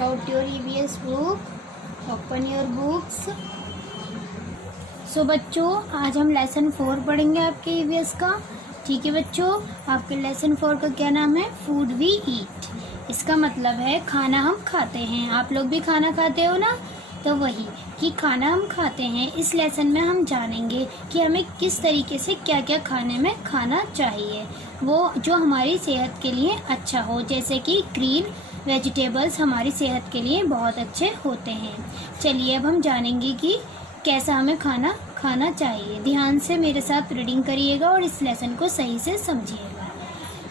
Take out your EVS book. Open your books. सो बच्चों, आज हम लेसन 4 पढ़ेंगे आपके EVS का। ठीक है बच्चों, आपके लेसन 4 का क्या नाम है? Food we eat. इसका मतलब है खाना हम खाते हैं। आप लोग भी खाना खाते हो ना, तो वही कि खाना हम खाते हैं। इस लेसन में हम जानेंगे कि हमें किस तरीके से क्या क्या खाने में खाना चाहिए, वो जो हमारी सेहत के लिए अच्छा हो। जैसे कि ग्रीन वेजिटेबल्स हमारी सेहत के लिए बहुत अच्छे होते हैं। चलिए अब हम जानेंगे कि कैसा हमें खाना खाना चाहिए। ध्यान से मेरे साथ रीडिंग करिएगा और इस लेसन को सही से समझिएगा।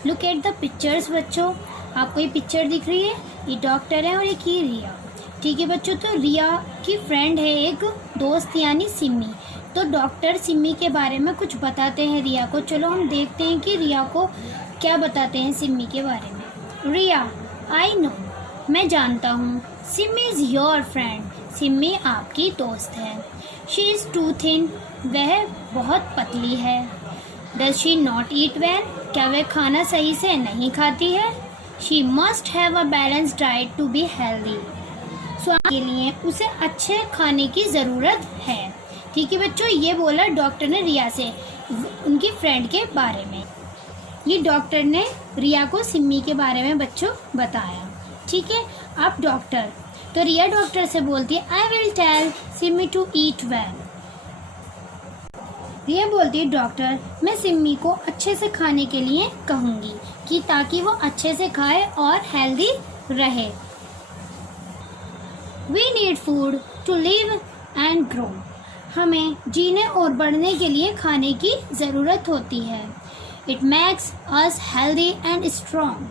लुक एट द पिक्चर्स बच्चों। आपको ये पिक्चर दिख रही है, ये डॉक्टर है और एक ही रिया। ठीक है बच्चों, तो रिया की फ्रेंड है एक दोस्त यानी सिम्मी। तो डॉक्टर सिम्मी के बारे में कुछ बताते हैं रिया को। चलो हम देखते हैं कि रिया को क्या बताते हैं सिम्मी के बारे में। रिया, आई नो, मैं जानता हूँ। Simmi is your friend, Simmi आपकी दोस्त है। शी इज़ टू थिन, वह बहुत पतली है। Does she not eat well, क्या वह खाना सही से नहीं खाती है? She must have a balance diet to be healthy, स्वास्थ्य के लिए उसे अच्छे खाने की ज़रूरत है। ठीक है बच्चों, ये बोला डॉक्टर ने रिया से उनकी फ्रेंड के बारे में। ये डॉक्टर ने रिया को सिम्मी के बारे में बच्चों बताया। ठीक है, अब डॉक्टर, तो रिया डॉक्टर से बोलती है I will tell Simmi to eat well. Riya बोलती है डॉक्टर, मैं सिम्मी को अच्छे से खाने के लिए कहूँगी कि ताकि वो अच्छे से खाए और हेल्दी रहे। We need food to live and grow. हमें जीने और बढ़ने के लिए खाने की ज़रूरत होती है। It makes us healthy and strong.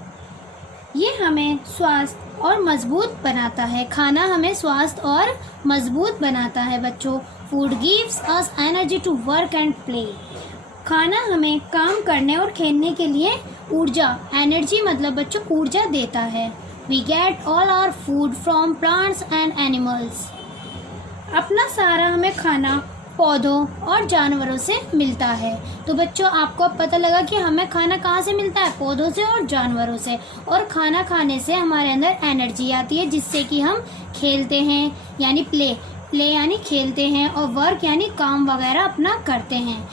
ये हमें स्वस्थ और मजबूत बनाता है। खाना हमें स्वस्थ और मजबूत बनाता है बच्चों। Food gives us energy to work and play. खाना हमें काम करने और खेलने के लिए ऊर्जा, एनर्जी मतलब बच्चों ऊर्जा देता है। We get all our food from plants and animals. अपना सारा हमें खाना पौधों और जानवरों से मिलता है। तो बच्चों, आपको अब पता लगा कि हमें खाना कहाँ से मिलता है? पौधों से और जानवरों से। और खाना खाने से हमारे अंदर एनर्जी आती है, जिससे कि हम खेलते हैं यानी प्ले यानी खेलते हैं, और वर्क यानी काम वगैरह अपना करते हैं।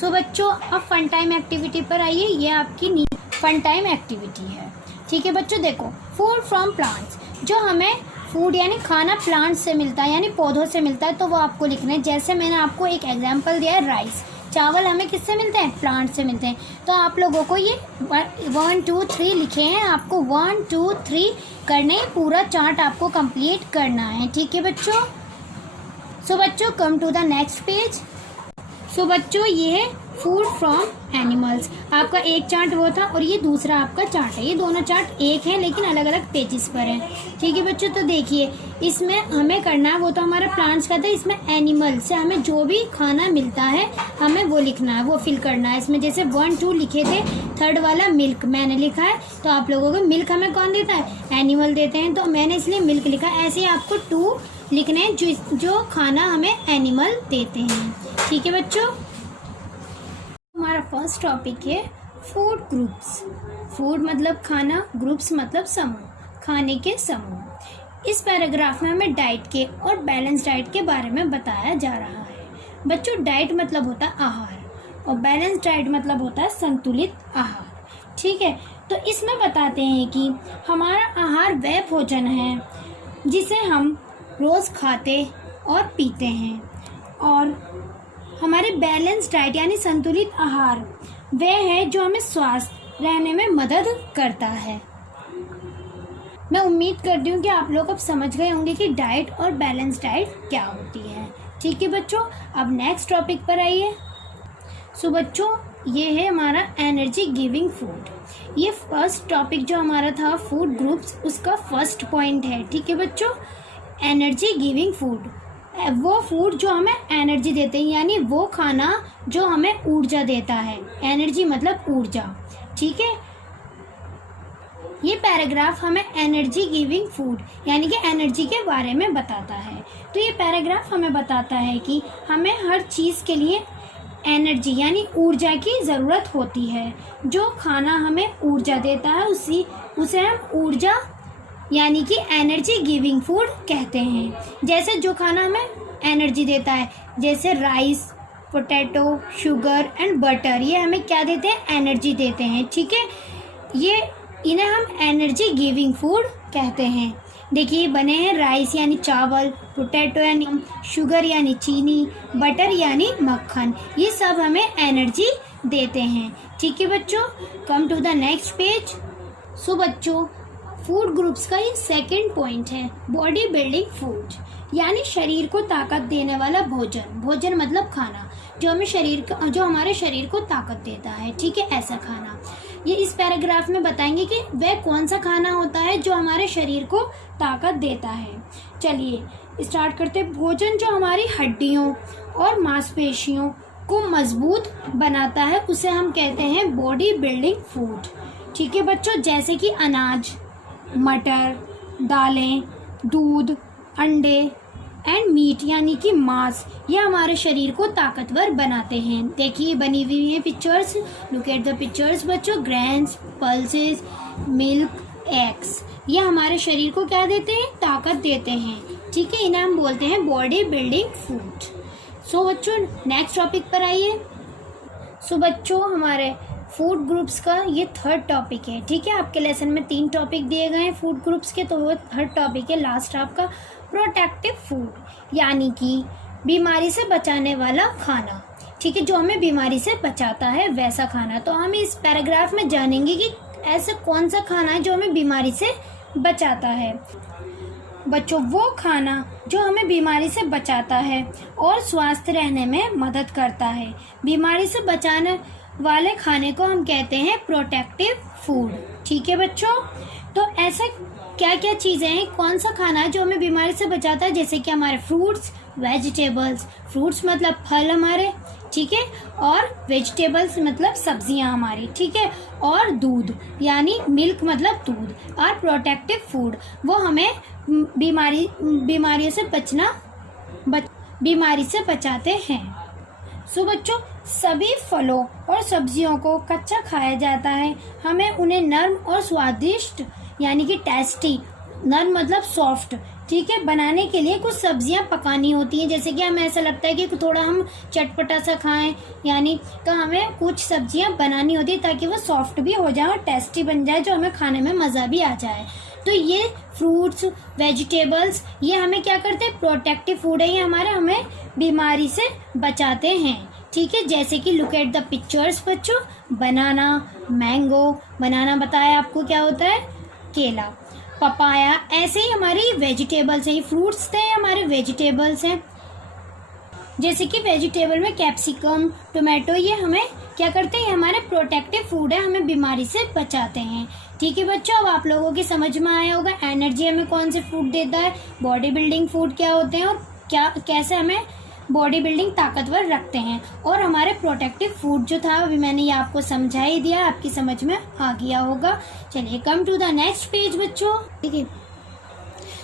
सो बच्चों, अब फन टाइम एक्टिविटी पर आइए। ये आपकी फन टाइम एक्टिविटी है। ठीक है बच्चों, देखो, फूड फ्रॉम प्लांट्स, जो हमें फूड यानी खाना प्लांट्स से मिलता है यानी पौधों से मिलता है, तो वो आपको लिखना है। जैसे मैंने आपको एक एग्जांपल दिया है, राइस, चावल हमें किससे मिलते हैं? प्लांट से मिलते हैं। तो आप लोगों को ये 1 2 3 लिखे हैं, आपको 1 2 3 करने, पूरा चार्ट आपको कंप्लीट करना है। ठीक है बच्चों। सो बच्चों, come to the next page. So बच्चों, ये है फूड फ्रॉम एनिमल्स। आपका एक चार्ट वो था और ये दूसरा आपका चार्ट है। ये दोनों चार्ट एक हैं लेकिन अलग अलग पेजेस पर हैं। ठीक है बच्चों, तो देखिए, इसमें हमें करना है, वो तो हमारा प्लांट्स का था। इसमें एनिमल से हमें जो भी खाना मिलता है हमें वो लिखना है, वो फिल करना है। इसमें जैसे 1 2 लिखे थे, थर्ड वाला मिल्क मैंने लिखा है। तो आप लोगों को मिल्क हमें कौन देता है? एनिमल देते हैं, तो मैंने इसलिए मिल्क लिखा है। ऐसे आपको 2 लिखने हैं जो खाना हमें एनिमल देते हैं। ठीक है बच्चों। हमारा फर्स्ट टॉपिक है फूड ग्रुप्स। फूड मतलब खाना, ग्रुप्स मतलब समूह, खाने के समूह। इस पैराग्राफ में हमें डाइट के और बैलेंस डाइट के बारे में बताया जा रहा है। बच्चों, डाइट मतलब होता है आहार और बैलेंस डाइट मतलब होता है संतुलित आहार। ठीक है, तो इसमें बताते हैं कि हमारा आहार वह भोजन है जिसे हम रोज़ खाते और पीते हैं, और हमारे बैलेंस डाइट यानी संतुलित आहार वह है जो हमें स्वस्थ रहने में मदद करता है। मैं उम्मीद करती हूँ कि आप लोग अब समझ गए होंगे कि डाइट और बैलेंस डाइट क्या होती है। ठीक है बच्चों, अब नेक्स्ट टॉपिक पर आइए। सो बच्चों, ये है हमारा एनर्जी गिविंग फूड। ये फर्स्ट टॉपिक जो हमारा था फूड ग्रुप्स, उसका फर्स्ट पॉइंट है। ठीक है बच्चों, एनर्जी गिविंग फूड, वो फूड जो हमें एनर्जी देते हैं, यानी वो खाना जो हमें ऊर्जा देता है। एनर्जी मतलब ऊर्जा। ठीक है, ये पैराग्राफ हमें एनर्जी गिविंग फूड यानी कि एनर्जी के बारे में बताता है। तो ये पैराग्राफ हमें बताता है कि हमें हर चीज़ के लिए एनर्जी यानी ऊर्जा की ज़रूरत होती है। जो खाना हमें ऊर्जा देता है उसे हम ऊर्जा यानी कि एनर्जी गिविंग फूड कहते हैं। जैसे जो खाना हमें एनर्जी देता है, जैसे rice, potato, sugar and butter, ये हमें क्या देते हैं? एनर्जी देते हैं। ठीक है, ये इन्हें हम एनर्जी गिविंग फूड कहते हैं। देखिए बने हैं राइस यानी चावल, पोटैटो यानी शुगर यानी चीनी, बटर यानी मक्खन, ये सब हमें एनर्जी देते हैं। ठीक है बच्चों, come to the next page. So बच्चों, फूड ग्रुप्स का ये सेकंड पॉइंट है, बॉडी बिल्डिंग फूड, यानी शरीर को ताकत देने वाला भोजन। भोजन मतलब खाना, जो हमारे शरीर को ताकत देता है। ठीक है, ऐसा खाना। ये इस पैराग्राफ में बताएंगे कि वह कौन सा खाना होता है जो हमारे शरीर को ताकत देता है। चलिए स्टार्ट करते हैं। भोजन जो हमारी हड्डियों और मांसपेशियों को मजबूत बनाता है, उसे हम कहते हैं बॉडी बिल्डिंग फूड। ठीक है बच्चों, जैसे कि अनाज, मटर, दालें, दूध, अंडे एंड मीट यानी कि मांस, ये हमारे शरीर को ताकतवर बनाते हैं। देखिए बनी हुई है pictures, look at the pictures बच्चों। ग्रेन्स, पल्सेस, मिल्क, एग्स, ये हमारे शरीर को क्या देते हैं? ताकत देते हैं। ठीक है, इन्हें हम बोलते हैं बॉडी बिल्डिंग फूड। सो बच्चों नेक्स्ट टॉपिक पर आइए। सो बच्चों, हमारे फूड ग्रुप्स का ये थर्ड टॉपिक है। ठीक है, आपके लेसन में 3 टॉपिक दिए गए हैं फूड ग्रुप्स के, तो वो थर्ड टॉपिक है लास्ट आपका, प्रोटेक्टिव फूड, यानी कि बीमारी से बचाने वाला खाना। ठीक है, जो हमें बीमारी से बचाता है वैसा खाना। तो हम इस पैराग्राफ में जानेंगे कि ऐसा कौन सा खाना है जो हमें बीमारी से बचाता है। बच्चों, वो खाना जो हमें बीमारी से बचाता है और स्वस्थ रहने में मदद करता है। बीमारी से बचाने वाले खाने को हम कहते हैं प्रोटेक्टिव फूड। ठीक है बच्चों, तो ऐसा क्या क्या चीज़ें हैं, कौन सा खाना है जो हमें बीमारी से बचाता है? जैसे कि हमारे फ्रूट्स, वेजिटेबल्स, फ्रूट्स मतलब फल हमारे, ठीक है, और वेजिटेबल्स मतलब सब्जियां हमारी, ठीक है, और दूध यानी मिल्क मतलब दूध। और प्रोटेक्टिव फूड वो हमें बीमारियों से बीमारी से बचाते हैं। सो बच्चों, सभी फलों और सब्जियों को कच्चा खाया जाता है। हमें उन्हें नर्म और स्वादिष्ट यानी कि टेस्टी, नर्म मतलब सॉफ्ट, ठीक है, बनाने के लिए कुछ सब्जियां पकानी होती हैं। जैसे कि हमें ऐसा लगता है कि थोड़ा हम चटपटा सा खाएं, यानी तो हमें कुछ सब्जियां बनानी होती है ताकि वो सॉफ्ट भी हो जाए और टेस्टी बन जाए, जो हमें खाने में मज़ा भी आ जाए। तो ये फ्रूट्स, वेजिटेबल्स, ये हमें क्या करते हैं? प्रोटेक्टिव फूड है, ये हमें बीमारी से बचाते हैं। ठीक है, जैसे कि लुक एट द पिक्चर्स बच्चों। बनाना, मैंगो, बनाना बताया आपको क्या होता है? केला, पपाया, ऐसे ही हमारी वेजिटेबल्स हैं। ये फ्रूट्स थे, हमारे वेजिटेबल्स हैं। जैसे कि वेजिटेबल में कैप्सिकम, टोमेटो, ये हमें क्या करते हैं? हमारे प्रोटेक्टिव फूड है, हमें बीमारी से बचाते हैं। ठीक है बच्चों, अब आप लोगों की समझ में आया होगा एनर्जी हमें कौन से फूड देता है, बॉडी बिल्डिंग फूड क्या होते हैं और कैसे हमें बॉडी बिल्डिंग ताकतवर रखते हैं। और हमारे प्रोटेक्टिव फूड जो था अभी मैंने ये आपको समझा ही दिया, आपकी समझ में आ गया होगा। चलिए come to the next page बच्चों। ठीक है,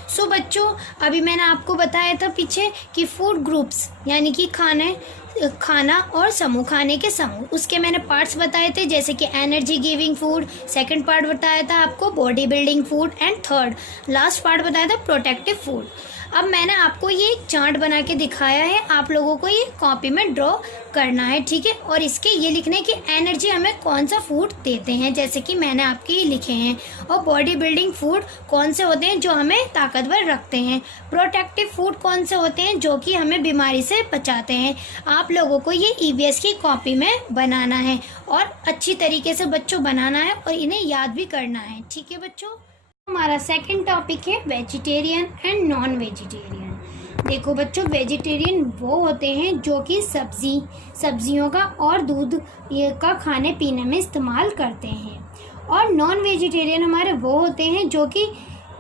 सो बच्चों, अभी मैंने आपको बताया था पीछे कि फूड ग्रुप्स यानी कि खाना और समूह, खाने के समूह, उसके मैंने पार्ट्स बताए थे, जैसे कि energy giving food, second part बताया था आपको body building food, and third last part बताया था प्रोटेक्टिव फूड। अब मैंने आपको ये एक चार्ट बना के दिखाया है, आप लोगों को ये कॉपी में ड्रॉ करना है, ठीक है, और इसके ये लिखने की एनर्जी हमें कौन सा फूड देते हैं, जैसे कि मैंने आपके ये लिखे हैं, और बॉडी बिल्डिंग फूड कौन से होते हैं जो हमें ताकतवर रखते हैं, प्रोटेक्टिव फूड कौन से होते हैं जो कि हमें बीमारी से बचाते हैं। आप लोगों को ये ईवीएस की कॉपी में बनाना है और अच्छी तरीके से बच्चों बनाना है और इन्हें याद भी करना है। ठीक है बच्चों, हमारा सेकंड टॉपिक है वेजिटेरियन एंड नॉन वेजिटेरियन। देखो बच्चों, वेजिटेरियन वो होते हैं जो कि सब्जियों का और दूध का खाने पीने में इस्तेमाल करते हैं, और नॉन वेजिटेरियन हमारे वो होते हैं जो कि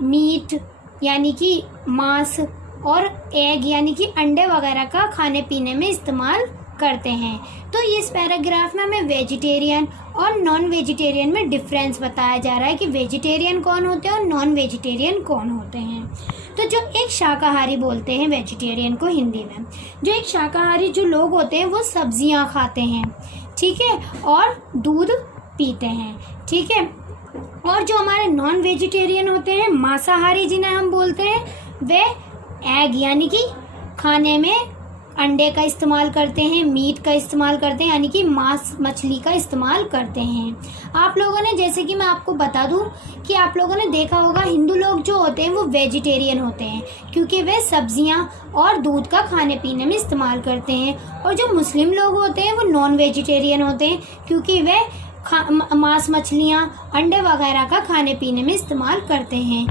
मीट यानी कि मांस और एग यानी कि अंडे वगैरह का खाने पीने में इस्तेमाल करते हैं। तो इस पैराग्राफ में हमें वेजिटेरियन और नॉन वेजिटेरियन में डिफरेंस बताया जा रहा है कि वेजिटेरियन कौन होते हैं और नॉन वेजिटेरियन कौन होते हैं। तो जो एक शाकाहारी बोलते हैं वेजिटेरियन को हिंदी में, जो एक शाकाहारी जो लोग होते हैं वो सब्जियां खाते हैं, ठीक है, और दूध पीते हैं, ठीक है, और जो हमारे नॉन वेजिटेरियन होते हैं, मांसाहारी जिन्हें हम बोलते हैं, वे एग यानी कि खाने में अंडे का इस्तेमाल करते हैं, मीट का इस्तेमाल करते हैं, यानी कि मांस मछली का इस्तेमाल करते हैं। आप लोगों ने, जैसे कि मैं आपको बता दूं कि आप लोगों ने देखा होगा हिंदू लोग जो होते हैं वो वेजिटेरियन होते हैं, क्योंकि वे सब्जियां और दूध का खाने पीने में इस्तेमाल करते हैं। और जो मुस्लिम लोग होते हैं वो नॉन वेजिटेरियन होते हैं, क्योंकि वे मांस मछलियाँ अंडे वगैरह का खाने पीने में इस्तेमाल करते हैं।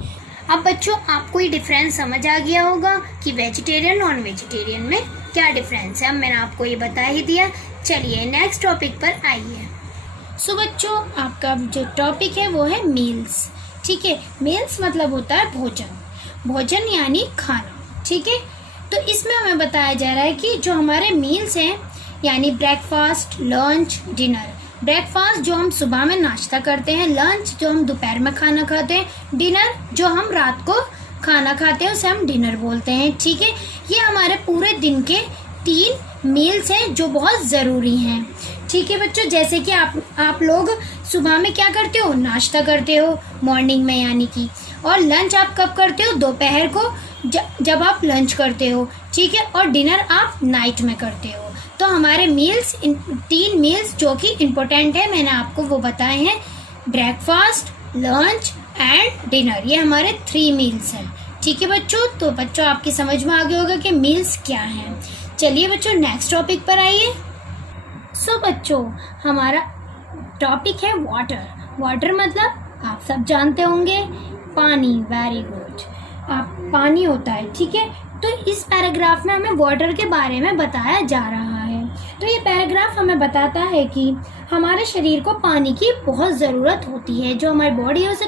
अब बच्चों, आपको ये डिफरेंस समझ आ गया होगा कि वेजिटेरियन नॉन वेजिटेरियन में क्या डिफरेंस है। अब मैंने आपको ये बता ही दिया। चलिए नेक्स्ट टॉपिक पर आइए। सो बच्चों, आपका जो टॉपिक है वो है मील्स। ठीक है, मील्स मतलब होता है भोजन, भोजन यानी खाना। ठीक है, तो इसमें हमें बताया जा रहा है कि जो हमारे मील्स हैं यानी ब्रेकफास्ट, लंच, डिनर। ब्रेकफास्ट जो हम सुबह में नाश्ता करते हैं, लंच जो हम दोपहर में खाना खाते हैं, डिनर जो हम रात को खाना खाते हैं उसे हम डिनर बोलते हैं। ठीक है, ये हमारे पूरे दिन के 3 मील्स हैं जो बहुत ज़रूरी हैं। ठीक है बच्चों, जैसे कि आप लोग सुबह में क्या करते हो, नाश्ता करते हो मॉर्निंग में यानी कि, और लंच आप कब करते हो, दोपहर को जब आप लंच करते हो। ठीक है, और डिनर आप नाइट में करते हो। तो हमारे मील्स, 3 मील्स जो कि इम्पोर्टेंट है, मैंने आपको वो बताए हैं, ब्रेकफास्ट, लंच एंड डिनर। ये हमारे 3 मील्स हैं। ठीक है बच्चों, तो बच्चों आपकी समझ में आ गया होगा कि मील्स क्या हैं। चलिए बच्चों नेक्स्ट टॉपिक पर आइए। सो बच्चों, हमारा टॉपिक है वाटर। वाटर मतलब आप सब जानते होंगे, पानी। वेरी गुड, आप पानी होता है। ठीक है, तो इस पैराग्राफ में हमें वाटर के बारे में बताया जा रहा है। तो ये पैराग्राफ हमें बताता है कि हमारे शरीर को पानी की बहुत ज़रूरत होती है। जो हमारी बॉडी है उसे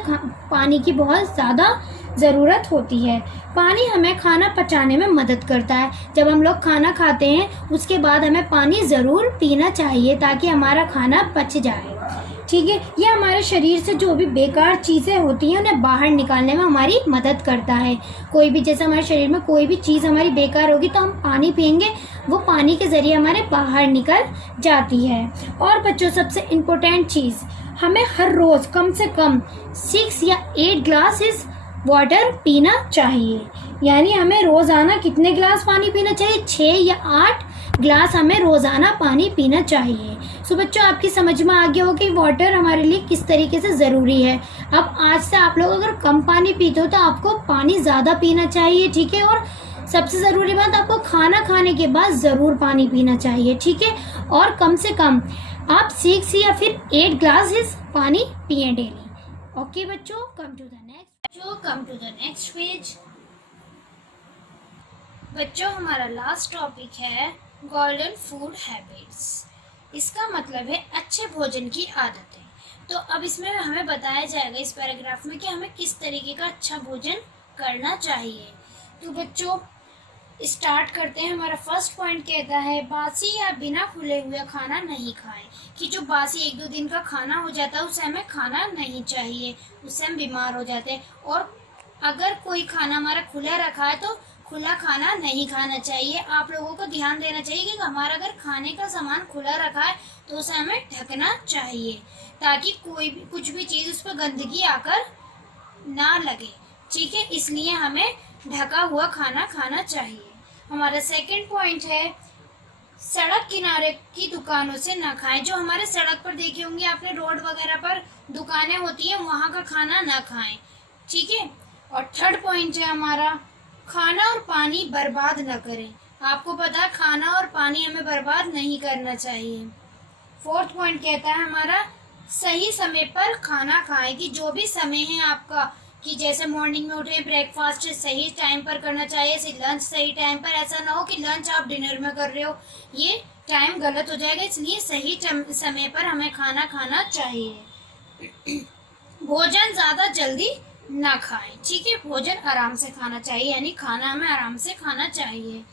पानी की बहुत ज़्यादा ज़रूरत होती है। पानी हमें खाना पचाने में मदद करता है। जब हम लोग खाना खाते हैं उसके बाद हमें पानी ज़रूर पीना चाहिए ताकि हमारा खाना पच जाए। ठीक है, ये हमारे शरीर से जो भी बेकार चीज़ें होती हैं उन्हें बाहर निकालने में हमारी मदद करता है। कोई भी, जैसे हमारे शरीर में कोई भी चीज़ हमारी बेकार होगी तो हम पानी पियेंगे, वो पानी के ज़रिए हमारे बाहर निकल जाती है। और बच्चों सबसे इम्पोर्टेंट चीज़, हमें हर रोज़ कम से कम 6 या 8 ग्लासेस वाटर पीना चाहिए। यानी हमें रोज़ाना कितने गिलास पानी पीना चाहिए, 6 या 8 ग्लास हमें रोज़ाना पानी पीना चाहिए। सो बच्चों आपकी समझ में आ गया हो कि वाटर हमारे लिए किस तरीके से ज़रूरी है। अब आज से आप लोग अगर कम पानी पीते हो तो आपको पानी ज़्यादा पीना चाहिए। ठीक है, और सबसे ज़रूरी बात, आपको खाना खाने के बाद ज़रूर पानी पीना चाहिए। ठीक है, और कम से कम आप 6 या फिर 8 ग्लासेस पानी पिए डेली। ओके बच्चों, come to the next page. बच्चों हमारा लास्ट टॉपिक है गोल्डन फूड हैबिट्स। इसका मतलब है अच्छे भोजन की आदतें। तो अब इसमें हमें बताया जाएगा इस पैराग्राफ में कि हमें किस तरीके का अच्छा भोजन करना चाहिए। तो बच्चों स्टार्ट करते हैं। हमारा फर्स्ट पॉइंट कहता है बासी या बिना खुले हुए खाना नहीं खाएं। कि जो बासी 1-2 दिन का खाना हो जाता है उसे हमें खाना नहीं चाहिए, उससे हम बीमार हो जाते हैं। और अगर कोई खाना हमारा खुला रखा है तो खुला खाना नहीं खाना चाहिए। आप लोगों को ध्यान देना चाहिए कि हमारा अगर खाने का सामान खुला रखा है तो उसे हमें ढकना चाहिए ताकि कोई भी कुछ भी चीज़ उस पर गंदगी आकर ना लगे। ठीक है, इसलिए हमें ढका हुआ खाना खाना चाहिए। हमारा सेकंड पॉइंट है सड़क किनारे की दुकानों से ना खाएं। जो हमारे सड़क पर देखे होंगे आपने, रोड वगैरह पर दुकानें होती हैं, वहाँ का खाना ना खाएं। ठीक है, और थर्ड पॉइंट है हमारा खाना और पानी बर्बाद न करें। आपको पता है खाना और पानी हमें बर्बाद नहीं करना चाहिए। फोर्थ पॉइंट कहता है हमारा सही समय पर खाना खाएं। कि जो भी समय है आपका, कि जैसे मॉर्निंग में उठे ब्रेकफास्ट सही टाइम पर करना चाहिए, लंच सही टाइम पर। ऐसा ना हो कि लंच आप डिनर में कर रहे हो, ये टाइम गलत हो जाएगा। इसलिए सही समय पर हमें खाना खाना चाहिए। भोजन ज़्यादा जल्दी ना खाएं। ठीक है, भोजन आराम से खाना चाहिए, यानी खाना हमें आराम से खाना चाहिए।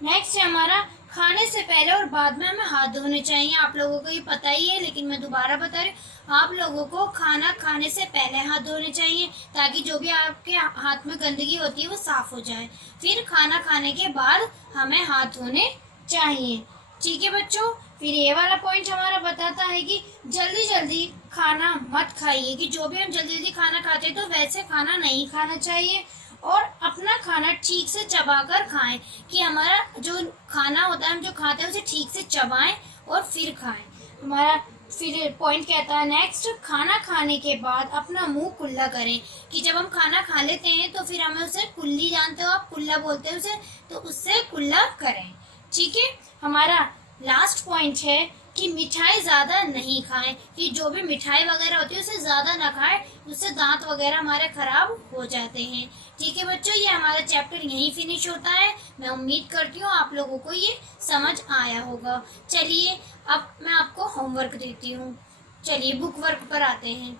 नेक्स्ट है हमारा खाने से पहले और बाद में हमें हाथ धोने चाहिए। आप लोगों को ये पता ही है लेकिन मैं दोबारा बता रही हूँ, आप लोगों को खाना खाने से पहले हाथ धोने चाहिए ताकि जो भी आपके हाथ में गंदगी होती है वो साफ हो जाए। फिर खाना खाने के बाद हमें हाथ धोने चाहिए। ठीक है बच्चों, फिर ये वाला पॉइंट हमारा बताता है कि जल्दी जल्दी खाना मत खाइए, कि जो भी हम जल्दी जल्दी खाना खाते हैं तो वैसे खाना नहीं खाना चाहिए, और अपना खाना ठीक से चबाकर खाएं, कि हमारा जो खाना होता है हम जो खाते हैं उसे ठीक से चबाएं और फिर खाएं। हमारा फिर पॉइंट कहता है नेक्स्ट, खाना खाने के बाद अपना मुंह कुल्ला करें, कि जब हम खाना खा लेते हैं तो फिर हमें उसे कुल्ली, जानते हो आप कुल्ला बोलते हैं उसे, तो उससे कुल्ला करें। ठीक है। हमारा लास्ट पॉइंट है कि मिठाई ज़्यादा नहीं खाएं, कि जो भी मिठाई वगैरह होती है उसे ज़्यादा ना खाएं, उससे दांत वगैरह हमारे ख़राब हो जाते हैं। ठीक है बच्चों, ये हमारा चैप्टर यहीं फिनिश होता है। मैं उम्मीद करती हूँ आप लोगों को ये समझ आया होगा। चलिए अब मैं आपको होमवर्क देती हूँ। चलिए बुक वर्क पर आते हैं।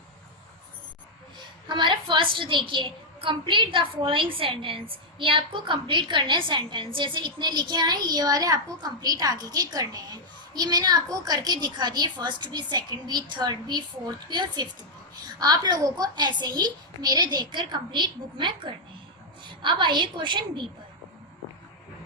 हमारा फर्स्ट देखिए, कंप्लीट द फॉलोइंग सेंटेंस। ये आपको कंप्लीट करने हैं सेंटेंस, जैसे इतने लिखे हैं ये वाले आपको कंप्लीट आगे के करने हैं। ये मैंने आपको करके दिखा दिए, फर्स्ट भी, सेकंड भी, थर्ड भी, फोर्थ भी और फिफ्थ भी। आप लोगों को ऐसे ही मेरे देखकर कंप्लीट बुक में करने हैं। अब आइए क्वेश्चन बी पर।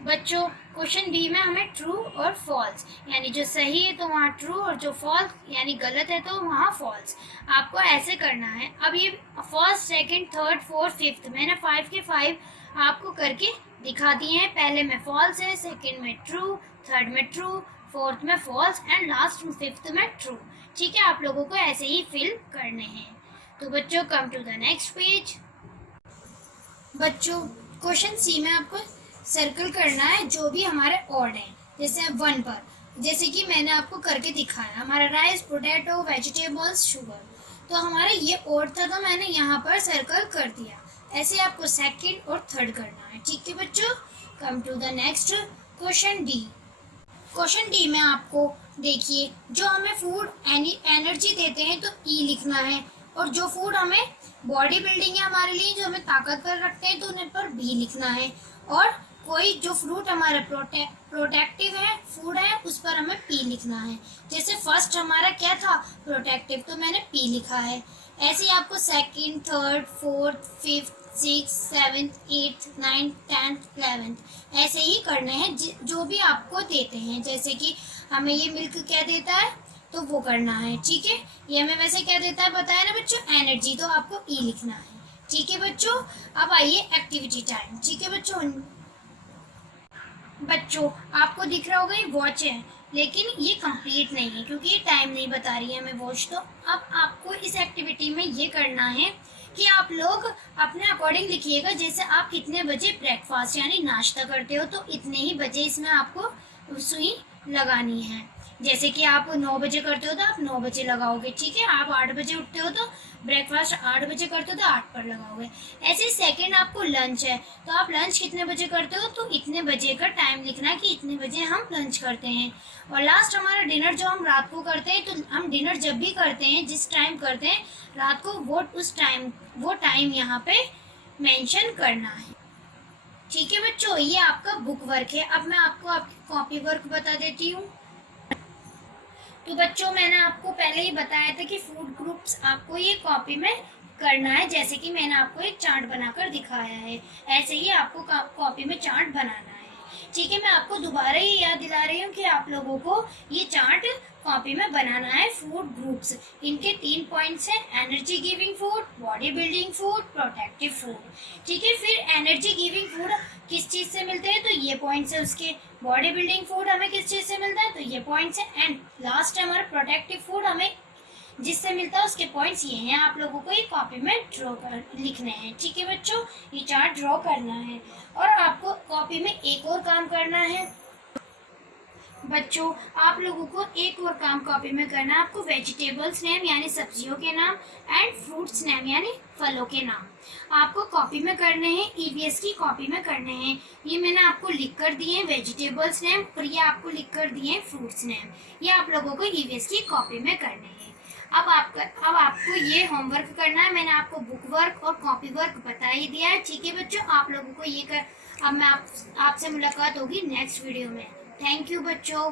बच्चों क्वेश्चन बी में हमें ट्रू और फॉल्स, यानी जो सही है तो वहाँ ट्रू और जो फॉल्स यानी गलत है तो वहाँ फॉल्स, आपको ऐसे करना है। अब ये first, second, third, fourth, fifth, मैंने 5 के 5 आपको करके दिखा दिए हैं। पहले में फॉल्स है, सेकंड में ट्रू, थर्ड में ट्रू, फोर्थ में फॉल्स एंड लास्ट फिफ्थ में ट्रू। ठीक है, आप लोगों को ऐसे ही फिल करने हैं। तो बच्चों come to the next page. बच्चों क्वेश्चन सी में आपको सर्कल करना है जो भी हमारे ऑड हैं, जैसे 1 पर, जैसे कि मैंने आपको करके दिखाया, हमारा राइस, पोटैटो, वेजिटेबल्स, शुगर। तो हमारा ये ऑड था तो मैंने यहाँ पर सर्कल कर दिया। ऐसे आपको सेकंड और थर्ड करना है। ठीक है बच्चों, come to the next question D. Question D में आपको देखिए, जो हमें फूड एनर्जी देते हैं तो ई लिखना है, और जो फूड हमें बॉडी बिल्डिंग है हमारे लिए, जो हमें ताकतवर रखते हैं तो उन्हें पर बी लिखना है, और कोई जो फ्रूट हमारा प्रोटेक्टिव है फूड है उस पर हमें पी लिखना है। जैसे फर्स्ट हमारा क्या था, प्रोटेक्टिव, तो मैंने पी लिखा है। ऐसे ही आपको सेकंड, थर्ड, फोर्थ, फिफ्थ, 6, 7, 8, 9, 10, 11 ऐसे ही करने हैं जो भी आपको देते हैं। जैसे कि हमें ये मिल्क क्या देता है तो वो करना है। ठीक है, ये हमें वैसे क्या देता है बताया ना बच्चों, एनर्जी, तो आपको ई लिखना है। ठीक है बच्चों, अब आइए एक्टिविटी टाइम। ठीक है बच्चों आपको दिख रहा होगा ये वॉच है, लेकिन ये कंप्लीट नहीं है क्योंकि ये टाइम नहीं बता रही है हमें वॉच। तो अब आपको इस एक्टिविटी में ये करना है कि आप लोग अपने अकॉर्डिंग लिखिएगा, जैसे आप कितने बजे ब्रेकफास्ट यानी नाश्ता करते हो तो इतने ही बजे इसमें आपको सुई लगानी है। जैसे कि आप 9 बजे करते हो तो आप 9 बजे लगाओगे। ठीक है, आप 8 बजे उठते हो तो ब्रेकफास्ट 8 बजे करते हो तो 8 पर लगाओगे। ऐसे सेकंड आपको लंच है तो आप लंच कितने बजे करते हो तो इतने बजे का टाइम लिखना कि इतने बजे हम लंच करते हैं। और लास्ट हमारा डिनर जो हम रात को करते हैं, तो हम डिनर जब भी करते हैं जिस टाइम करते हैं रात को वो टाइम यहाँ पे मेंशन करना है। ठीक है बच्चों, ये आपका बुक वर्क है। अब मैं आपको आपकी कॉपी वर्क बता देती हूँ। तो बच्चों मैंने आपको पहले ही बताया था कि फूड ग्रुप्स आपको ये कॉपी में करना है, जैसे कि मैंने आपको एक चार्ट बनाकर दिखाया है, ऐसे ही आपको कॉपी में चार्ट बनाना है। ठीक है, मैं आपको दोबारा ही याद दिला रही हूँ कि आप लोगों को ये चार्ट कॉपी में बनाना है। फूड ग्रुप्स, इनके 3 पॉइंट्स हैं, energy giving food, body building food, protective food. ठीक है, फिर एनर्जी गिविंग फूड किस चीज़ से मिलते हैं तो ये पॉइंट्स है उसके, बॉडी बिल्डिंग फूड हमें किस चीज़ से मिलता है तो ये पॉइंट्स है, एंड लास्ट हमारा प्रोटेक्टिव फूड हमें जिससे मिलता है उसके पॉइंट्स ये हैं। आप लोगों को ये कॉपी में लिखने हैं। ठीक है बच्चों, ये चार्ट ड्रॉ करना है। और आपको कॉपी में एक और काम करना है बच्चों, आप लोगों को एक और काम कॉपी में करना है। आपको वेजिटेबल्स नेम यानी सब्जियों के नाम एंड फ्रूट्स नेम यानी फलों के नाम आपको कॉपी में करने हैं, ईवीएस की कॉपी में करने हैं। ये मैंने आपको लिख कर दिए हैं वेजिटेबल्स नेम, और ये आपको लिख कर दिए हैं फ्रूट्स नेम। ये आप लोगों को ईवीएस की कॉपी में करने हैं। अब आपको ये होमवर्क करना है। मैंने आपको बुक वर्क और कॉपी वर्क बता ही दिया है। ठीक है बच्चों, आप लोगों को ये अब मैं आपसे मुलाकात होगी नेक्स्ट वीडियो में। थैंक यू बच्चों।